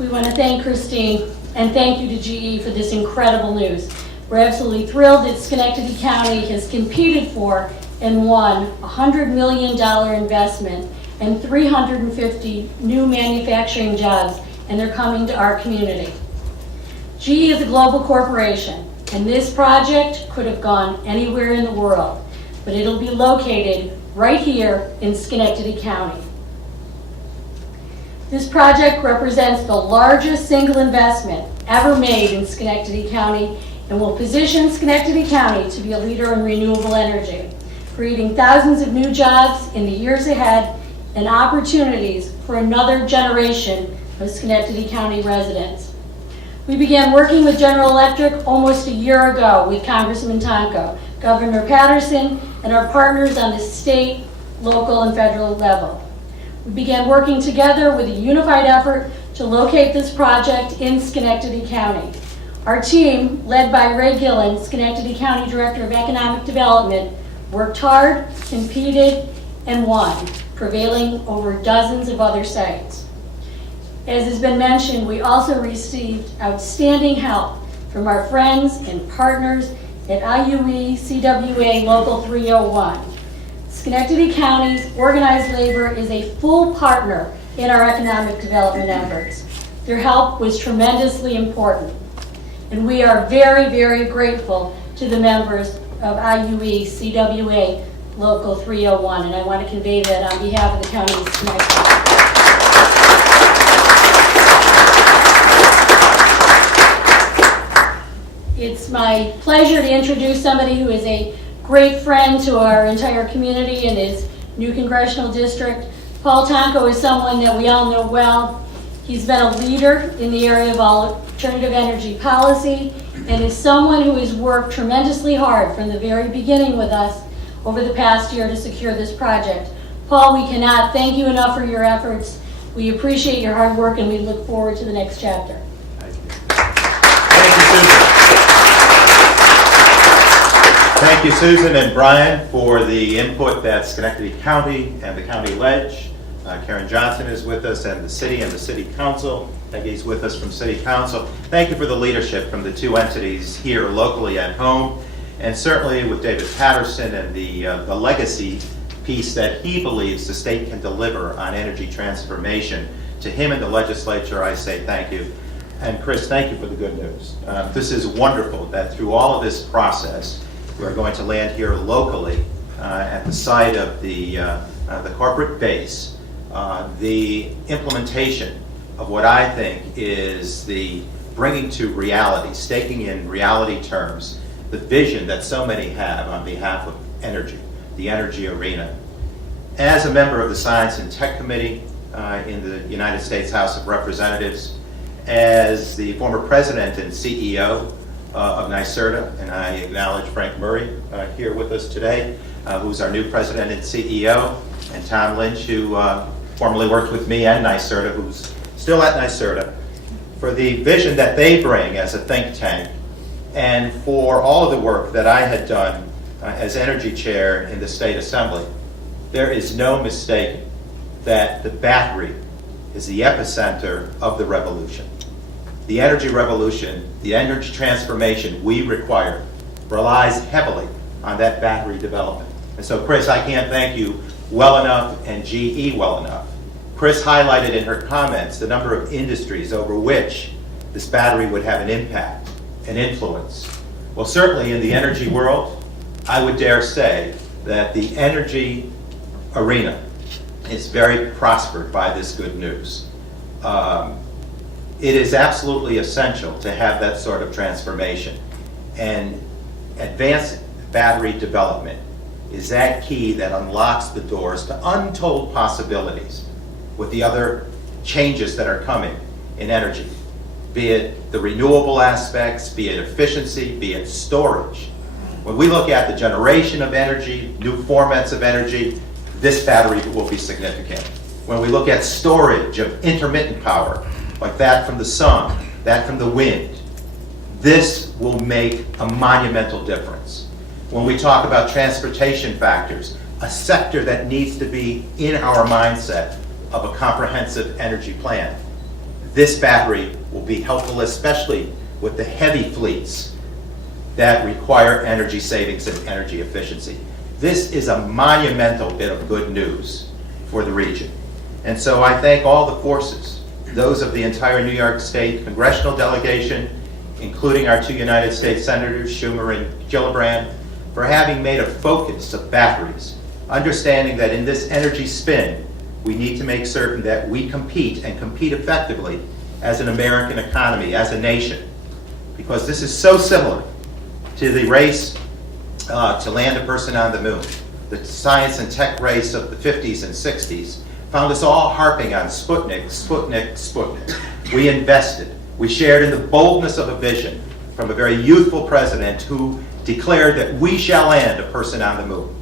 We want to thank Christine and thank you to GE for this incredible news. We're absolutely thrilled that Schenectady County has competed for and won a $100 million investment and 350 new manufacturing jobs, and they're coming to our community. GE is a global corporation, and this project could have gone anywhere in the world, but it'll be located right here in Schenectady County. This project represents the largest single investment ever made in Schenectady County and will position Schenectady County to be a leader in renewable energy, creating thousands of new jobs in the years ahead and opportunities for another generation of Schenectady County residents. We began working with General Electric almost a year ago with Congressman Tonko, Governor Patterson, and our partners on the state, local, and federal level. We began working together with a unified effort to locate this project in Schenectady County. Our team, led by Ray Gillen, Schenectady County Director of Economic Development, worked hard, competed, and won, prevailing over dozens of other sites. As has been mentioned, we also received outstanding help from our friends and partners at IUE CWA Local 301. Schenectady County's organized labor is a full partner in our economic development efforts. Their help was tremendously important, and we are very, very grateful to the members of IUE CWA Local 301, and I want to convey that on behalf of the County of Schenectady. It's my pleasure to introduce somebody who is a great friend to our entire community in his new congressional district. Paul Tonko is someone that we all know well. He's been a leader in the area of alternative energy policy and is someone who has worked tremendously hard from the very beginning with us over the past year to secure this project. Paul, we cannot thank you enough for your efforts. We appreciate your hard work and we look forward to the next chapter. Thank you. Thank you, Susan. Thank you, Susan and Brian, for the input that Schenectady County and the County Ledge. Karen Johnson is with us, and the City Council. Peggy's with us from City Council. Thank you for the leadership from the two entities here locally at home, and certainly with David Patterson and the legacy piece that he believes the state can deliver on energy transformation. To him and the legislature, I say thank you. And Chris, thank you for the good news. This is wonderful that through all of this process, we're going to land here locally at the site of the corporate base. The implementation of what I think is the bringing to reality, staking in reality terms, the vision that so many have on behalf of energy, the energy arena. As a member of the Science and Tech Committee in the United States House of Representatives, as the former president and CEO of NYSERDA, and I acknowledge Frank Murray here with us today, who's our new president and CEO, and Tom Lynch, who formerly worked with me and NYSERDA, who's still at NYSERDA, for the vision that they bring as a think tank, and for all of the work that I had done as energy chair in the State Assembly. There is no mistake that the battery is the epicenter of the revolution. The energy revolution, the energy transformation we require relies heavily on that battery development. And so, Chris, I can't thank you well enough and GE well enough. Chris highlighted in her comments the number of industries over which this battery would have an impact, an influence. Well, certainly in the energy world, I would dare say that the energy arena is very prospered by this good news. It is absolutely essential to have that sort of transformation. And advanced battery development is that key that unlocks the doors to untold possibilities with the other changes that are coming in energy, be it the renewable aspects, be it efficiency, be it storage. When we look at the generation of energy, new formats of energy, this battery will be significant. When we look at storage of intermittent power, like that from the sun, that from the wind, this will make a monumental difference. When we talk about transportation factors, a sector that needs to be in our mindset of a comprehensive energy plan, this battery will be helpful, especially with the heavy fleets that require energy savings and energy efficiency. This is a monumental bit of good news for the region. And so I thank all the forces, those of the entire New York State congressional delegation, including our 2 United States Senators, Schumer and Gillibrand, for having made a focus of batteries, understanding that in this energy spin, we need to make certain that we compete and compete effectively as an American economy, as a nation, because this is so similar to the race to land a person on the moon. The science and tech race of the 50s and 60s found us all harping on Sputnik, Sputnik, Sputnik. We invested. We shared in the boldness of a vision from a very youthful president who declared that we shall land a person on the moon.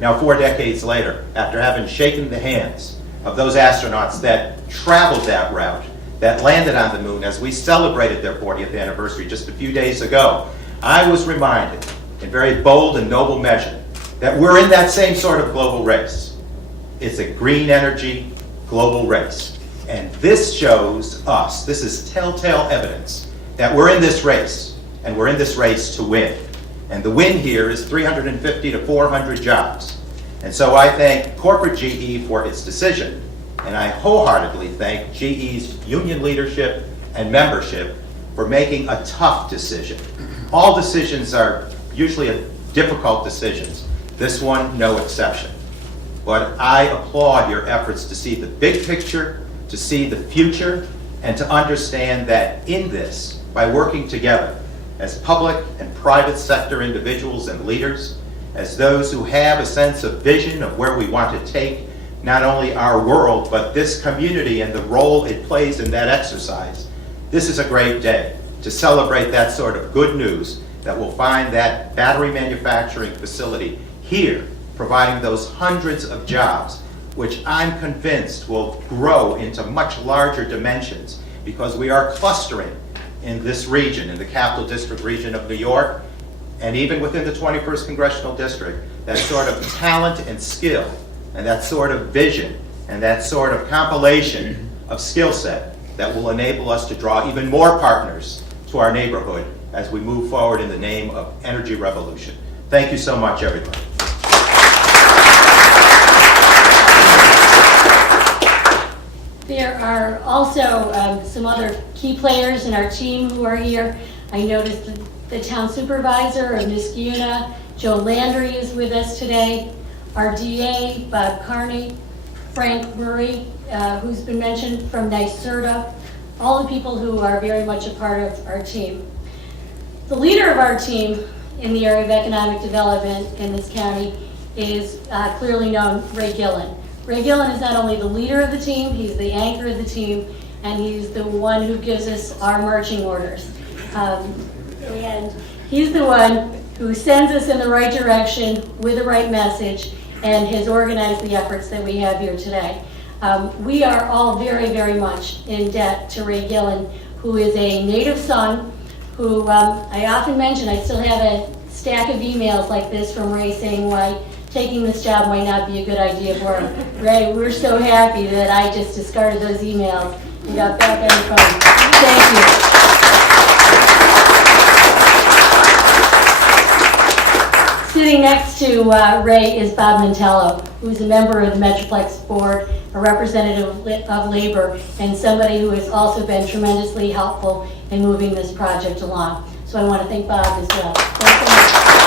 Now, 4 decades later, after having shaken the hands of those astronauts that traveled that route, that landed on the moon, as we celebrated their 40th anniversary just a few days ago, I was reminded, in very bold and noble measure, that we're in that same sort of global race. It's a green energy global race. And this shows us, this is telltale evidence, that we're in this race, and we're in this race to win. And the win here is 350 to 400 jobs. And so I thank corporate GE for its decision, and I wholeheartedly thank GE's union leadership and membership for making a tough decision. All decisions are usually difficult decisions. This one, no exception. But I applaud your efforts to see the big picture, to see the future, and to understand that in this, by working together as public and private sector individuals and leaders, as those who have a sense of vision of where we want to take not only our world, but this community and the role it plays in that exercise, this is a great day to celebrate that sort of good news that will find that battery manufacturing facility here, providing those hundreds of jobs, which I'm convinced will grow into much larger dimensions because we are clustering in this region, in the Capital District region of New York, and even within the 21st Congressional District, that sort of talent and skill, and that sort of vision, and that sort of compilation of skill set that will enable us to draw even more partners to our neighborhood as we move forward in the name of energy revolution. Thank you so much, everybody. There are also some other key players in our team who are here. I noticed the town supervisor of Niskayuna, Joe Landry, is with us today. Our DA, Bob Carney, Frank Murray, who's been mentioned from NYSERDA, all the people who are very much a part of our team. The leader of our team in the area of economic development in this county is clearly known, Ray Gillen. Ray Gillen is not only the leader of the team, he's the anchor of the team, and he's the one who gives us our marching orders. And he's the one who sends us in the right direction with the right message and has organized the efforts that we have here today. We are all very, very much in debt to Ray Gillen, who is a native son, who I often mention. I still have a stack of emails like this from Ray saying why taking this job might not be a good idea for him. Ray, we're so happy that I just discarded those emails and got back on the phone. Thank you. Sitting next to Ray is Bob Mantello, who's a member of the Metroplex Board, a representative of labor, and somebody who has also been tremendously helpful in moving this project along. So I want to thank Bob as well. Thanks so much.